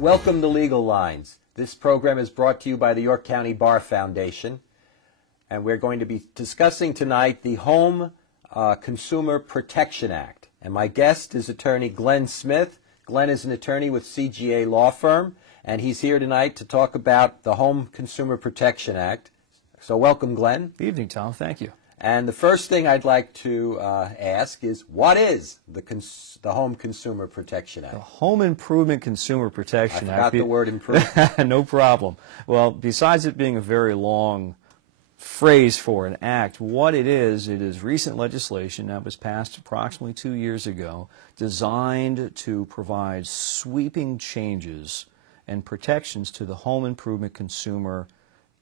Welcome to Legal Lines. This program is brought to you by the York County Bar Foundation, and we're going to be discussing tonight the Home Consumer Protection Act. And my guest is attorney Glenn Smith. Glenn is an attorney with CGA Law Firm, and he's here tonight to talk about the Home Consumer Protection Act. So welcome, Glenn. Good evening, Tom. Thank you. And the first thing I'd like to ask is, what is the Home Consumer Protection Act? The Home Improvement Consumer Protection Act. I forgot the word improvement. No problem. Well, besides it being a very long phrase for an act, what it is recent legislation that was passed approximately 2 years ago, designed to provide sweeping changes and protections to the home improvement consumer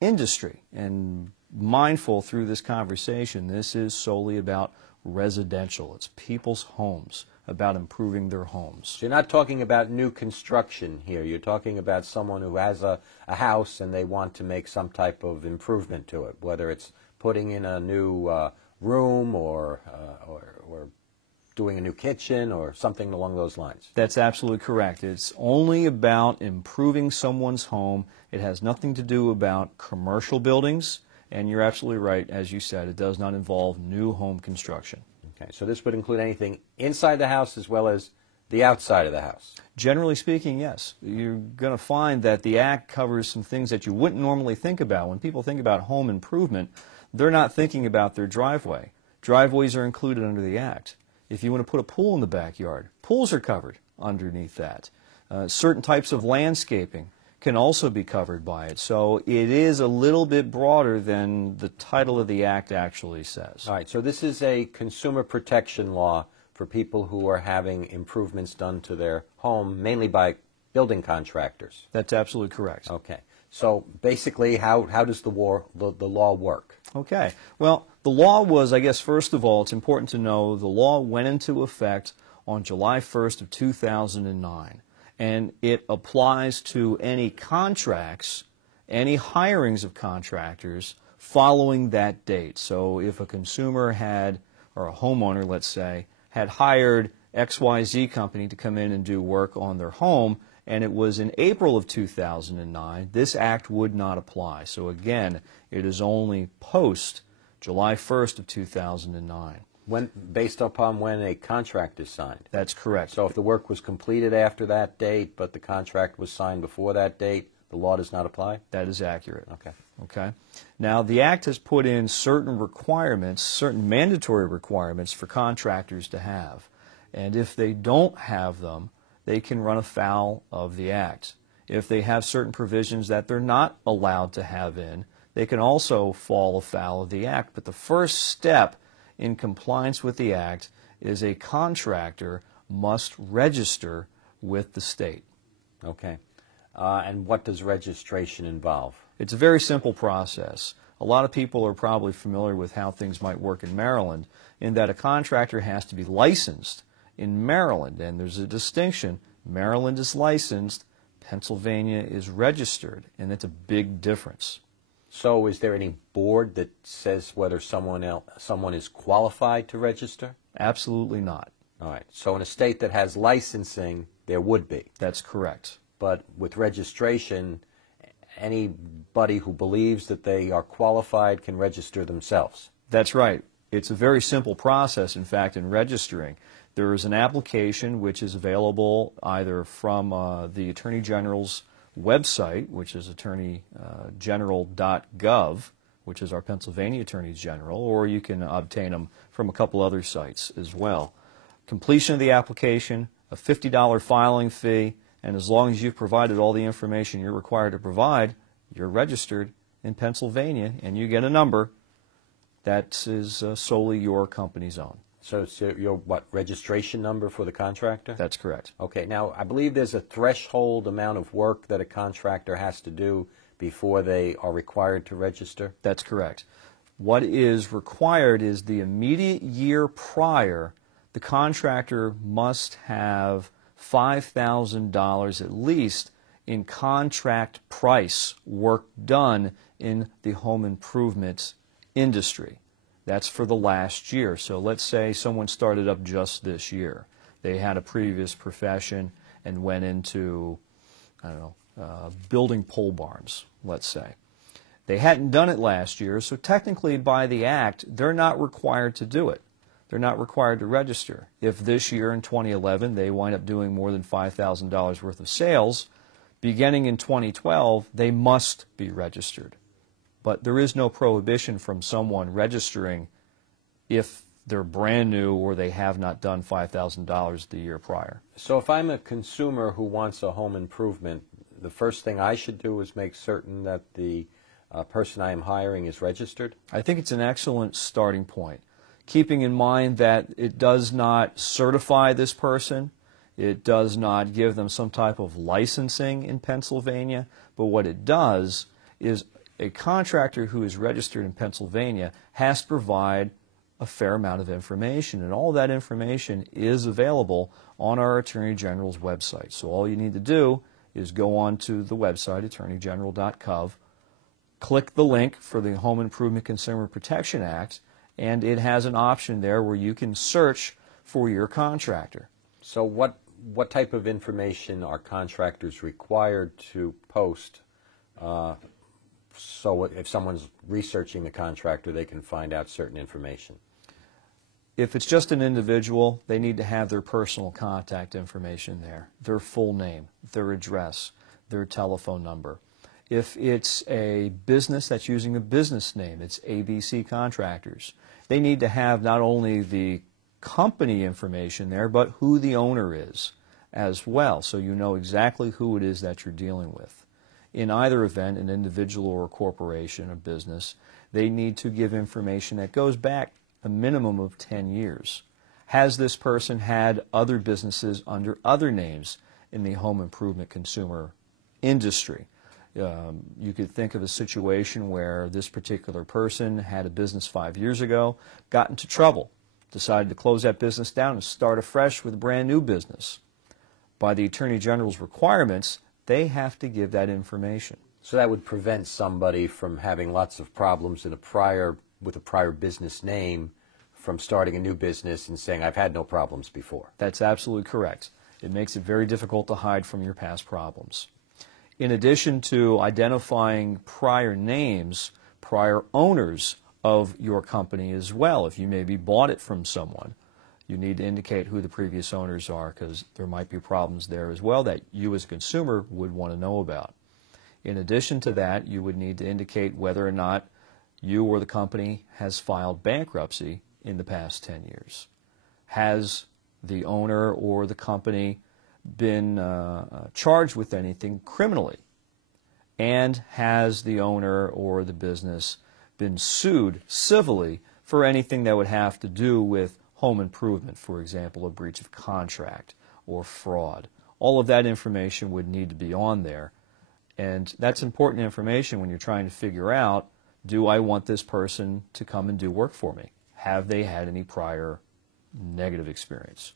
industry. And mindful through this conversation, this is solely about residential. It's people's homes, about improving their homes. So you're not talking about new construction here. You're talking about someone who has a house and they want to make some type of improvement to it, whether it's putting in a new room or doing a new kitchen or something along those lines. That's absolutely correct. It's only about improving someone's home. It has nothing to do about commercial buildings. And you're absolutely right, as you said, it does not involve new home construction. Okay, so this would include anything inside the house as well as the outside of the house? Generally speaking, yes. You're going to find that the Act covers some things that you wouldn't normally think about. When people think about home improvement, they're not thinking about their driveway. Driveways are included under the Act. If you want to put a pool in the backyard, pools are covered underneath that. Certain types of landscaping can also be covered by it. So it is a little bit broader than the title of the Act actually says. All right, so this is a consumer protection law for people who are having improvements done to their home, mainly by building contractors. That's absolutely correct. Okay, so basically how does the law work? Okay, well, the law was, I guess, first of all, it's important to know the law went into effect on July 1st of 2009. And it applies to any contracts, any hirings of contractors following that date. So if a consumer had, or a homeowner, let's say, had hired XYZ company to come in and do work on their home, and it was in April of 2009, this act would not apply. So again, it is only post July 1st of 2009. Based upon when a contract is signed? That's correct. So if the work was completed after that date, but the contract was signed before that date, the law does not apply? That is accurate. Okay. Okay. Now, the Act has put in certain requirements, certain mandatory requirements for contractors to have. And if they don't have them, they can run afoul of the Act. If they have certain provisions that they're not allowed to have in, they can also fall afoul of the Act. But the first step in compliance with the Act is a contractor must register with the state. Okay. And what does registration involve? It's a very simple process. A lot of people are probably familiar with how things might work in Maryland, in that a contractor has to be licensed in Maryland, and there's a distinction. Maryland is licensed, Pennsylvania is registered, and that's a big difference. So is there any board that says whether someone is qualified to register? Absolutely not. All right. So in a state that has licensing, there would be. That's correct. But with registration, anybody who believes that they are qualified can register themselves. That's right. It's a very simple process, in fact, in registering. There is an application which is available either from the Attorney General's website, which is attorneygeneral.gov, which is our Pennsylvania Attorney General, or you can obtain them from a couple other sites as well. Completion of the application, a $50 filing fee, and as long as you've provided all the information you're required to provide, you're registered in Pennsylvania, and you get a number that is solely your company's own. So it's your, registration number for the contractor? That's correct. Okay. Now, I believe there's a threshold amount of work that a contractor has to do before they are required to register? That's correct. What is required is the immediate year prior, the contractor must have $5,000 at least in contract price work done in the home improvement industry. That's for the last year. So let's say someone started up just this year. They had a previous profession and went into I don't know, building pole barns, let's say. They hadn't done it last year, so technically by the Act, they're not required to do it. They're not required to register. If this year in 2011 they wind up doing more than $5,000 worth of sales, beginning in 2012, they must be registered. But there is no prohibition from someone registering if they're brand new or they have not done $5,000 the year prior. So if I'm a consumer who wants a home improvement, the first thing I should do is make certain that the person I am hiring is registered? I think it's an excellent starting point, keeping in mind that it does not certify this person, it does not give them some type of licensing in Pennsylvania, but what it does is a contractor who is registered in Pennsylvania has to provide a fair amount of information, and all that information is available on our Attorney General's website. So all you need to do is go on to the website, attorneygeneral.gov, click the link for the Home Improvement Consumer Protection Act, and it has an option there where you can search for your contractor. So what type of information are contractors required to post so if someone's researching the contractor, they can find out certain information? If it's just an individual, they need to have their personal contact information there, their full name, their address, their telephone number. If it's a business that's using a business name, it's ABC Contractors, they need to have not only the company information there, but who the owner is as well, so you know exactly who it is that you're dealing with. In either event, an individual or a corporation, a business, they need to give information that goes back a minimum of 10 years. Has this person had other businesses under other names in the home improvement consumer industry? You could think of a situation where this particular person had a business 5 years ago, got into trouble, decided to close that business down and start afresh with a brand new business. By the Attorney General's requirements, they have to give that information. So that would prevent somebody from having lots of problems with a prior business name from starting a new business and saying, I've had no problems before. That's absolutely correct. It makes it very difficult to hide from your past problems. In addition to identifying prior names, prior owners of your company as well, if you maybe bought it from someone, you need to indicate who the previous owners are because there might be problems there as well that you as a consumer would want to know about. In addition to that, you would need to indicate whether or not you or the company has filed bankruptcy in the past 10 years. Has the owner or the company been charged with anything criminally? And has the owner or the business been sued civilly for anything that would have to do with home improvement, for example, a breach of contract or fraud? All of that information would need to be on there. And that's important information when you're trying to figure out, do I want this person to come and do work for me? Have they had any prior negative experience?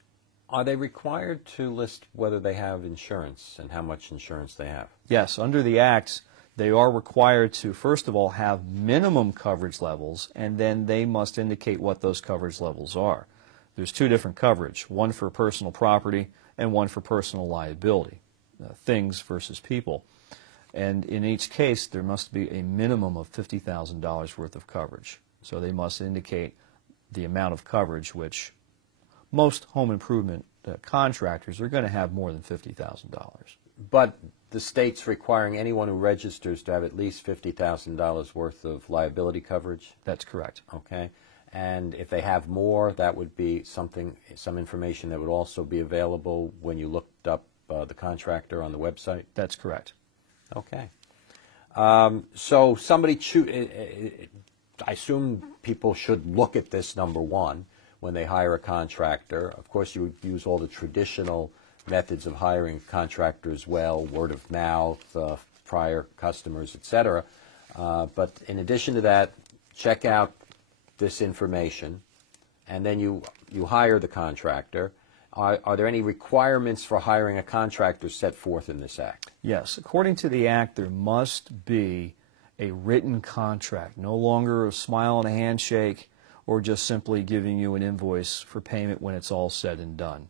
Are they required to list whether they have insurance and how much insurance they have? Yes, under the Act, they are required to, first of all, have minimum coverage levels, and then they must indicate what those coverage levels are. There's two different coverage, one for personal property and one for personal liability, things versus people. And in each case, there must be a minimum of $50,000 worth of coverage. So they must indicate the amount of coverage, which most home improvement contractors are going to have more than $50,000. But the state's requiring anyone who registers to have at least $50,000 worth of liability coverage? That's correct. Okay. And if they have more, that would be some information that would also be available when you looked up the contractor on the website? That's correct. Okay. So somebody I assume people should look at this, number one, when they hire a contractor. Of course, you would use all the traditional methods of hiring contractors well, word of mouth, prior customers, etc. But in addition to that, check out this information, and then you hire the contractor. Are there any requirements for hiring a contractor set forth in this Act? Yes. According to the Act, there must be a written contract, no longer a smile and a handshake or just simply giving you an invoice for payment when it's all said and done.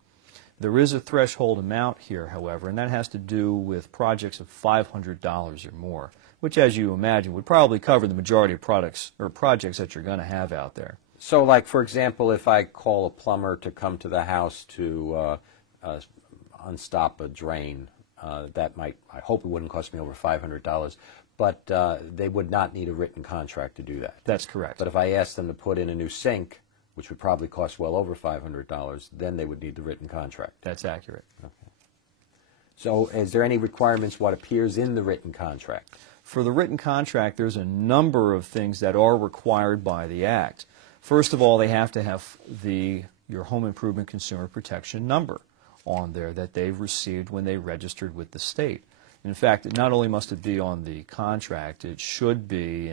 There is a threshold amount here, however, and that has to do with projects of $500 or more, which, as you imagine, would probably cover the majority of products or projects that you're going to have out there. So, like, for example, if I call a plumber to come to the house to unstop a drain, that might, I hope it wouldn't cost me over $500, but they would not need a written contract to do that. That's correct. But if I asked them to put in a new sink, which would probably cost well over $500, then they would need the written contract. That's accurate. Okay. So is there any requirements what appears in the written contract? For the written contract, there's a number of things that are required by the Act. First of all, they have to have your Home Improvement Consumer Protection number on there that they've received when they registered with the state. In fact, not only must it be on the contract, it should be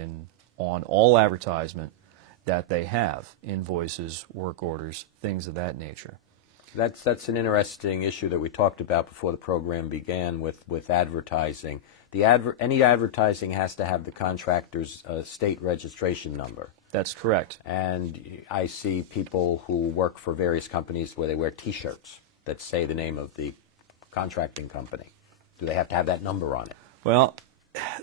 on all advertisement that they have, invoices, work orders, things of that nature. That's an interesting issue that we talked about before the program began with advertising. Any advertising has to have the contractor's state registration number. That's correct. And I see people who work for various companies where they wear T-shirts that say the name of the contracting company. Do they have to have that number on it? Well,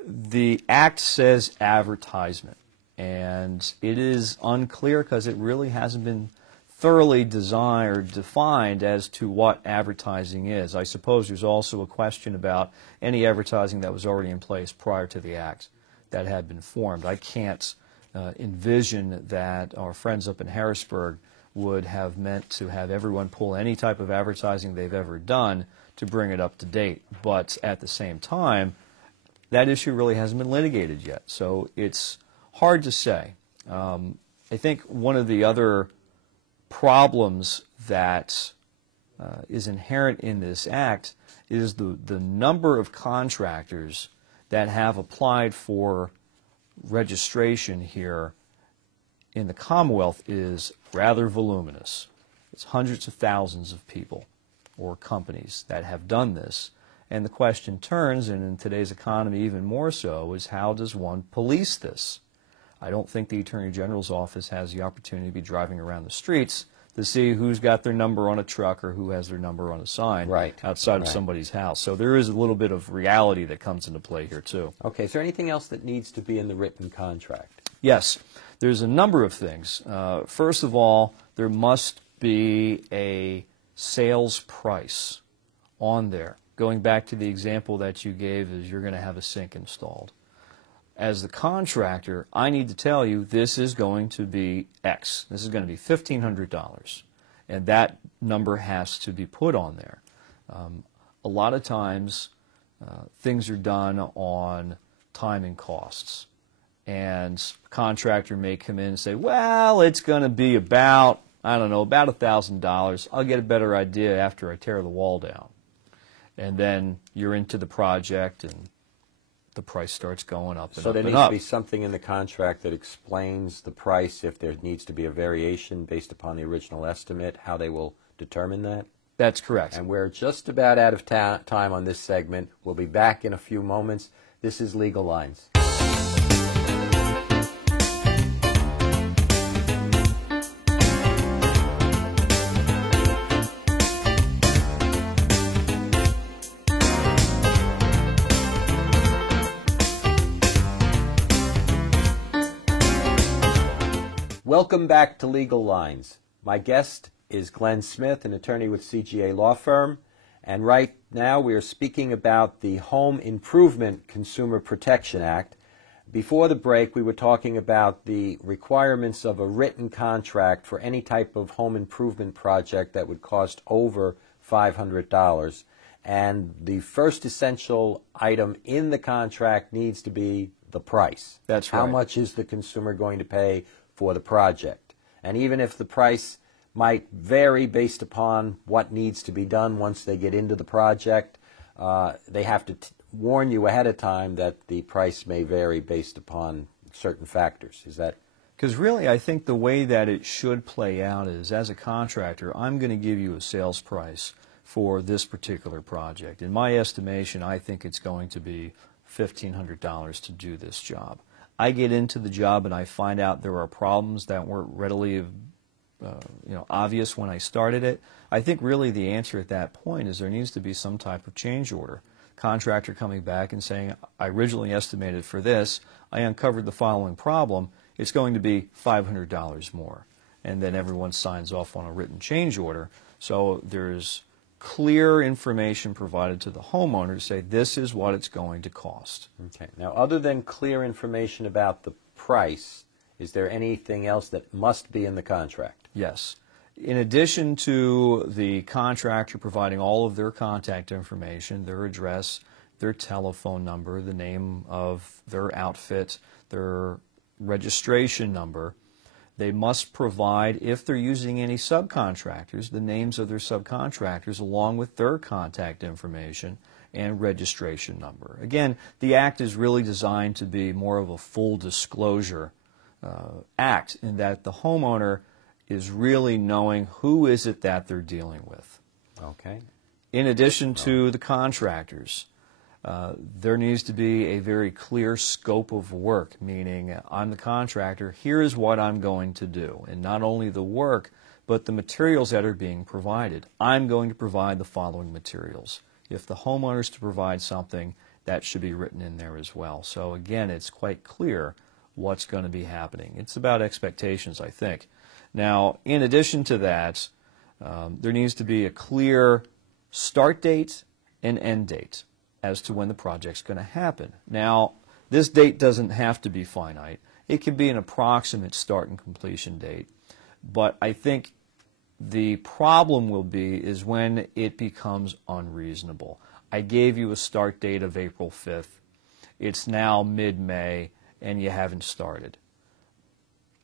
the Act says advertisement, and it is unclear because it really hasn't been thoroughly designed or defined as to what advertising is. I suppose there's also a question about any advertising that was already in place prior to the Act that had been formed. I can't envision that our friends up in Harrisburg would have meant to have everyone pull any type of advertising they've ever done to bring it up to date. But at the same time, that issue really hasn't been litigated yet, so it's hard to say. I think one of the other problems that is inherent in this Act is the number of contractors that have applied for registration here in the Commonwealth is rather voluminous. It's hundreds of thousands of people or companies that have done this. And the question turns, and in today's economy even more so, is how does one police this? I don't think the Attorney General's office has the opportunity to be driving around the streets to see who's got their number on a truck or who has their number on a sign outside of somebody's house. So there is a little bit of reality that comes into play here too. Okay, is there anything else that needs to be in the written contract? Yes, there's a number of things. First of all, there must be a sales price on there. Going back to the example that you gave, is you're going to have a sink installed. As the contractor, I need to tell you this is going to be X. This is going to be $1,500, and that number has to be put on there. A lot of times, things are done on time and costs, and a contractor may come in and say, well, it's going to be about, I don't know, about $1,000. I'll get a better idea after I tear the wall down. And then you're into the project, and the price starts going up and so up and up. there needs to be something in the contract that explains the price, if there needs to be a variation based upon the original estimate, how they will determine that? That's correct. And we're just about out of time on this segment. We'll be back in a few moments. This is Legal Lines. Welcome back to Legal Lines. My guest is Glenn Smith, an attorney with CGA Law Firm, and right now we are speaking about the Home Improvement Consumer Protection Act. Before the break, we were talking about the requirements of a written contract for any type of home improvement project that would cost over $500. And the first essential item in the contract needs to be the price. That's right. How much is the consumer going to pay for the project? And even if the price might vary based upon what needs to be done once they get into the project, they have to warn you ahead of time that the price may vary based upon certain factors. Is that? Because really, I think the way that it should play out is, as a contractor, I'm going to give you a sales price for this particular project. In my estimation, I think it's going to be $1,500 to do this job. I get into the job and I find out there are problems that weren't readily obvious when I started it. I think really the answer at that point is there needs to be some type of change order. Contractor coming back and saying, I originally estimated for this, I uncovered the following problem, it's going to be $500 more. And then everyone signs off on a written change order. So there's clear information provided to the homeowner to say this is what it's going to cost. Okay. Now, other than clear information about the price, is there anything else that must be in the contract? Yes. In addition to the contractor providing all of their contact information, their address, their telephone number, the name of their outfit, their registration number, they must provide, if they're using any subcontractors, the names of their subcontractors along with their contact information and registration number. Again, the Act is really designed to be more of a full disclosure act in that the homeowner is really knowing who is it that they're dealing with. Okay. In addition to the contractors, there needs to be a very clear scope of work, meaning I'm the contractor, here is what I'm going to do. And not only the work, but the materials that are being provided. I'm going to provide the following materials. If the homeowner is to provide something, that should be written in there as well. So again, it's quite clear what's going to be happening. It's about expectations, I think. Now, in addition to that, there needs to be a clear start date and end date as to when the project's going to happen. Now, this date doesn't have to be finite. It can be an approximate start and completion date. But I think the problem will be is when it becomes unreasonable. I gave you a start date of April 5th. It's now mid-May, and you haven't started.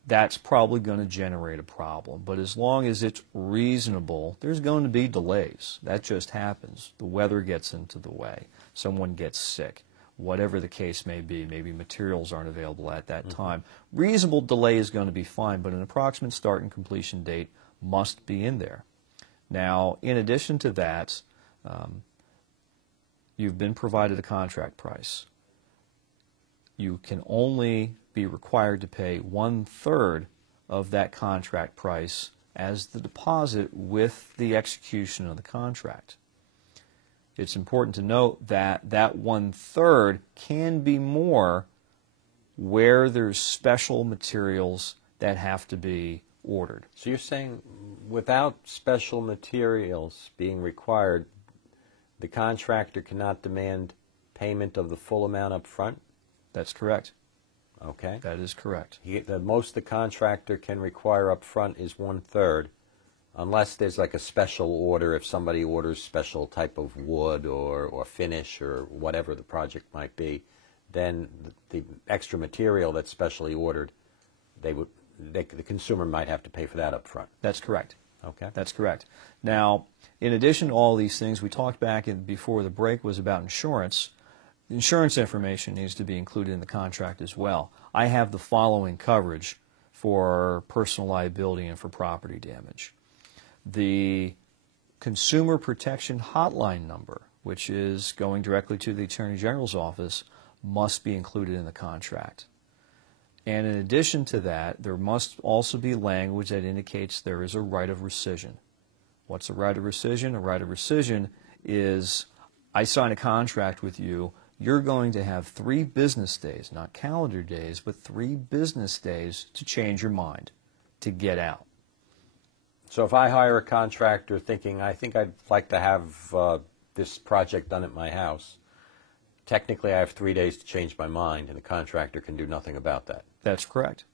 That's probably going to generate a problem. But as long as it's reasonable, there's going to be delays. That just happens. The weather gets into the way. Someone gets sick. Whatever the case may be, maybe materials aren't available at that time. Reasonable delay is going to be fine, but an approximate start and completion date must be in there. Now, in addition to that, you've been provided a contract price. You can only be required to pay 1/3 of that contract price as the deposit with the execution of the contract. It's important to note that that 1/3 can be more where there's special materials that have to be ordered. So you're saying without special materials being required, the contractor cannot demand payment of the full amount up front? That's correct. Okay. That is correct. The most the contractor can require up front is 1/3, unless there's like a special order, if somebody orders special type of wood or finish or whatever the project might be, then the extra material that's specially ordered, the consumer might have to pay for that up front. That's correct. Okay. That's correct. Now, in addition to all these things, we talked back before the break was about insurance. Insurance information needs to be included in the contract as well. I have the following coverage for personal liability and for property damage. The Consumer Protection Hotline number, which is going directly to the Attorney General's office, must be included in the contract. And in addition to that, there must also be language that indicates there is a right of rescission. What's a right of rescission? A right of rescission is, I sign a contract with you, you're going to have 3 business days, not calendar days, but 3 business days to change your mind, to get out. So if I hire a contractor thinking, I think I'd like to have this project done at my house, technically I have 3 days to change my mind, and the contractor can do nothing about that. That's correct.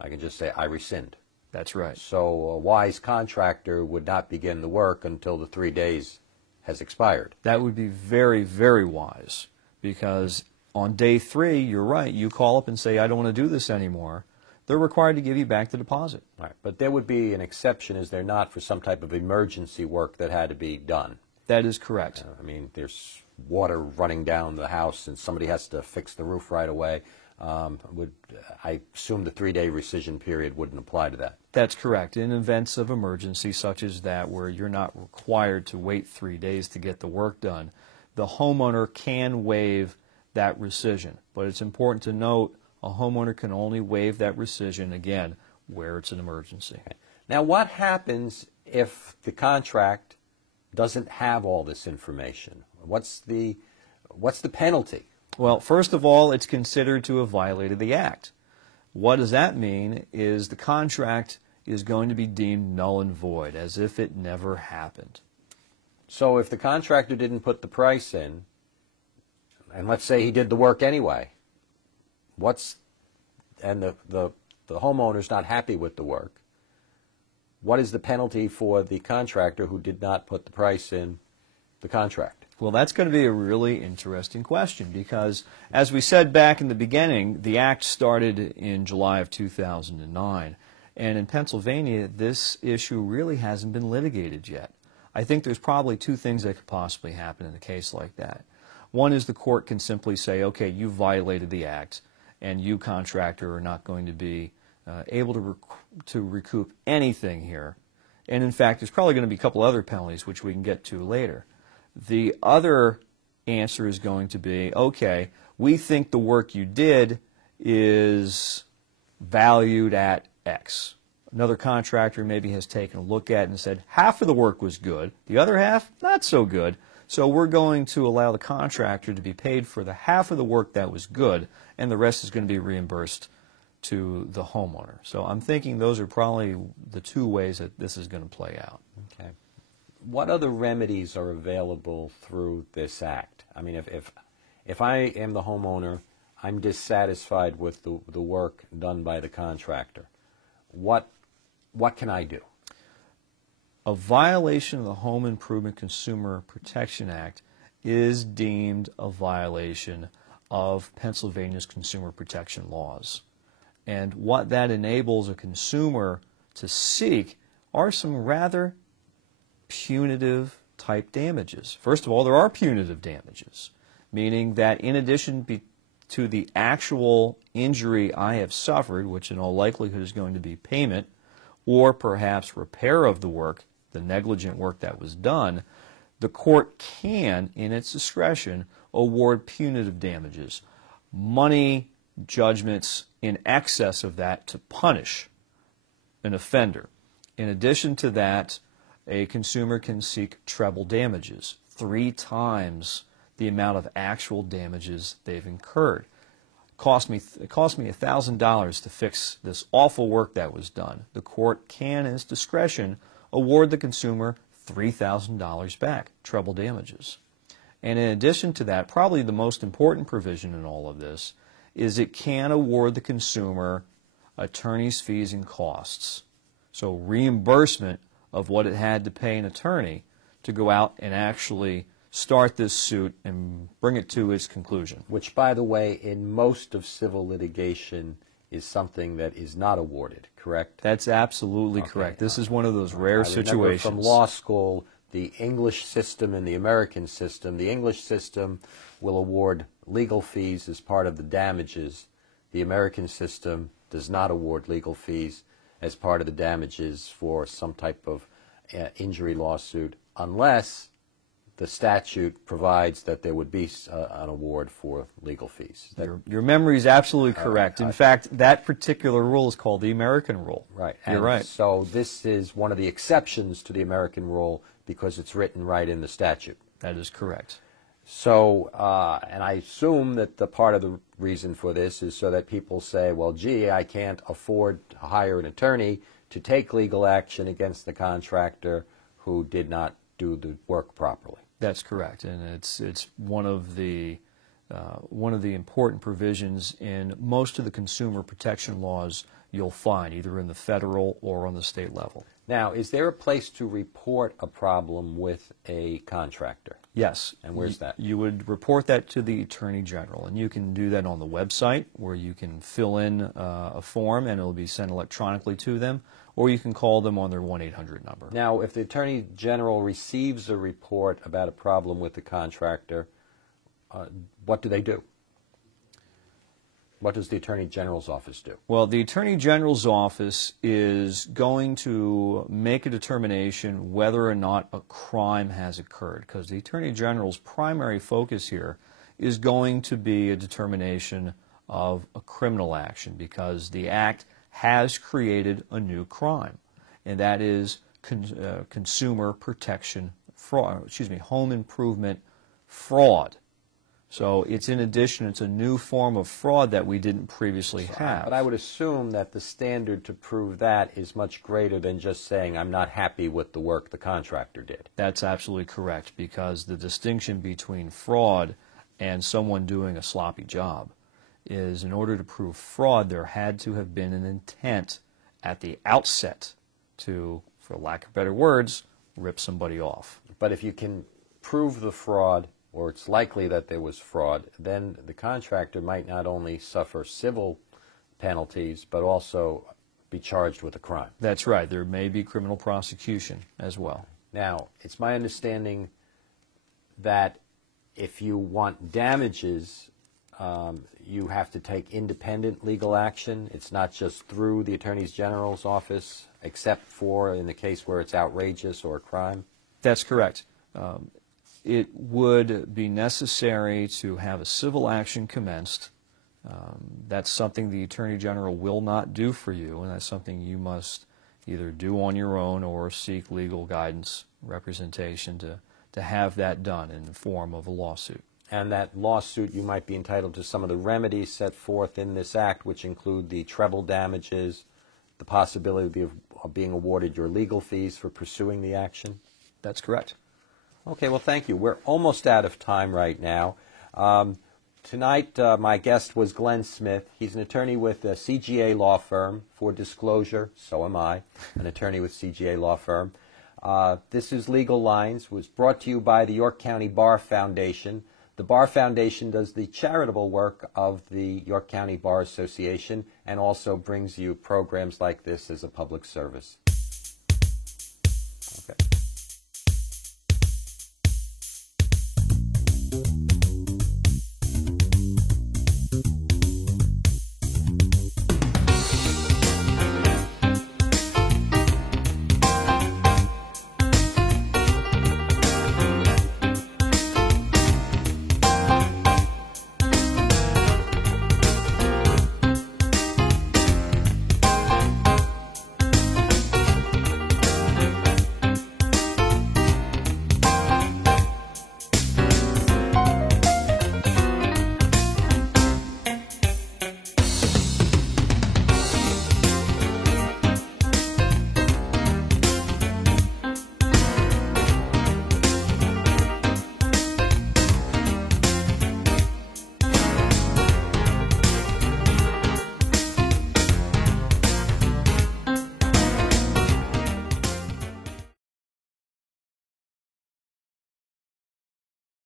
I can just say, I rescind. That's right. So a wise contractor would not begin the work until the 3 days has expired. That would be very, very wise, because on day 3, you're right, you call up and say, I don't want to do this anymore. They're required to give you back the deposit. Right. But there would be an exception, is there not, for some type of emergency work that had to be done? That is correct. I mean, there's water running down the house and somebody has to fix the roof right away. I assume the 3-day rescission period wouldn't apply to that. That's correct. In events of emergency such as that, where you're not required to wait 3 days to get the work done, the homeowner can waive that rescission. But it's important to note a homeowner can only waive that rescission, again, where it's an emergency. Okay. Now, what happens if the contract doesn't have all this information? What's the penalty? Well, first of all, it's considered to have violated the Act. What does that mean is the contract is going to be deemed null and void, as if it never happened. So if the contractor didn't put the price in, and let's say he did the work anyway, and the homeowner's not happy with the work, what is the penalty for the contractor who did not put the price in the contract? Well, that's going to be a really interesting question because, as we said back in the beginning, the Act started in July of 2009. And in Pennsylvania, this issue really hasn't been litigated yet. I think there's probably two things that could possibly happen in a case like that. One is the court can simply say, okay, you violated the Act, and you, contractor, are not going to be able to recoup anything here. And in fact, there's probably going to be a couple other penalties, which we can get to later. The other answer is going to be, okay, we think the work you did is valued at X. Another contractor maybe has taken a look at it and said, half of the work was good, the other half, not so good. So we're going to allow the contractor to be paid for the half of the work that was good, and the rest is going to be reimbursed to the homeowner. So I'm thinking those are probably the two ways that this is going to play out. Okay. What other remedies are available through this act? I mean, if I am the homeowner, I'm dissatisfied with the work done by the contractor, what can I do? A violation of the Home Improvement Consumer Protection Act is deemed a violation of Pennsylvania's consumer protection laws. And what that enables a consumer to seek are some rather punitive type damages. First of all, there are punitive damages, meaning that in addition to the actual injury I have suffered, which in all likelihood is going to be payment or perhaps repair of the work, the negligent work that was done, the court can, in its discretion, award punitive damages, money judgments in excess of that to punish an offender. In addition to that, a consumer can seek treble damages, 3 times the amount of actual damages they've incurred. It cost me $1,000 to fix this awful work that was done. The court can, in its discretion, award the consumer $3,000 back, treble damages. And in addition to that, probably the most important provision in all of this is it can award the consumer attorney's fees and costs. So reimbursement of what it had to pay an attorney to go out and actually start this suit and bring it to its conclusion. Which, by the way, in most of civil litigation is something that is not awarded, correct? That's absolutely correct. This is one of those rare situations. From law school, the English system and the American system. The English system will award legal fees as part of the damages. The American system does not award legal fees as part of the damages for some type of injury lawsuit unless the statute provides that there would be an award for legal fees. Your memory is absolutely correct. In fact, that particular rule is called the American rule. Right. You're right. So this is one of the exceptions to the American rule because it's written right in the statute. That is correct. So, and I assume that the part of the reason for this is so that people say, well, gee, I can't afford to hire an attorney to take legal action against the contractor who did not do the work properly. That's correct, and it's one of the important provisions in most of the consumer protection laws you'll find, either in the federal or on the state level. Now, is there a place to report a problem with a contractor? Yes. And where's that? You would report that to the Attorney General, and you can do that on the website where you can fill in a form and it will be sent electronically to them, or you can call them on their 1-800 number. Now, if the Attorney General receives a report about a problem with the contractor, what do they do? What does the Attorney General's office do? Well, the Attorney General's office is going to make a determination whether or not a crime has occurred, because the Attorney General's primary focus here is going to be a determination of a criminal action, because the Act has created a new crime. and that is consumer protection fraud, home improvement fraud. So it's in addition, it's a new form of fraud that we didn't previously have. But I would assume that the standard to prove that is much greater than just saying I'm not happy with the work the contractor did. That's absolutely correct, because the distinction between fraud and someone doing a sloppy job is, in order to prove fraud, there had to have been an intent at the outset to, for lack of better words, rip somebody off. But if you can prove the fraud, or it's likely that there was fraud, then the contractor might not only suffer civil penalties, but also be charged with a crime. That's right. There may be criminal prosecution as well. Now, it's my understanding that if you want damages, you have to take independent legal action. It's not just through the Attorney General's office, except for in the case where it's outrageous or a crime. That's correct. It would be necessary to have a civil action commenced. That's something the Attorney General will not do for you, and that's something you must either do on your own or seek legal guidance, representation to have that done in the form of a lawsuit. And that lawsuit, you might be entitled to some of the remedies set forth in this act, which include the treble damages, the possibility of being awarded your legal fees for pursuing the action. That's correct. Okay, well, thank you. We're almost out of time right now. Tonight, my guest was Glenn Smith. He's an attorney with a CGA law firm. For disclosure, so am I, an attorney with CGA law firm. This is Legal Lines, was brought to you by the York County Bar Foundation. The Bar Foundation does the charitable work of the York County Bar Association and also brings you programs like this as a public service.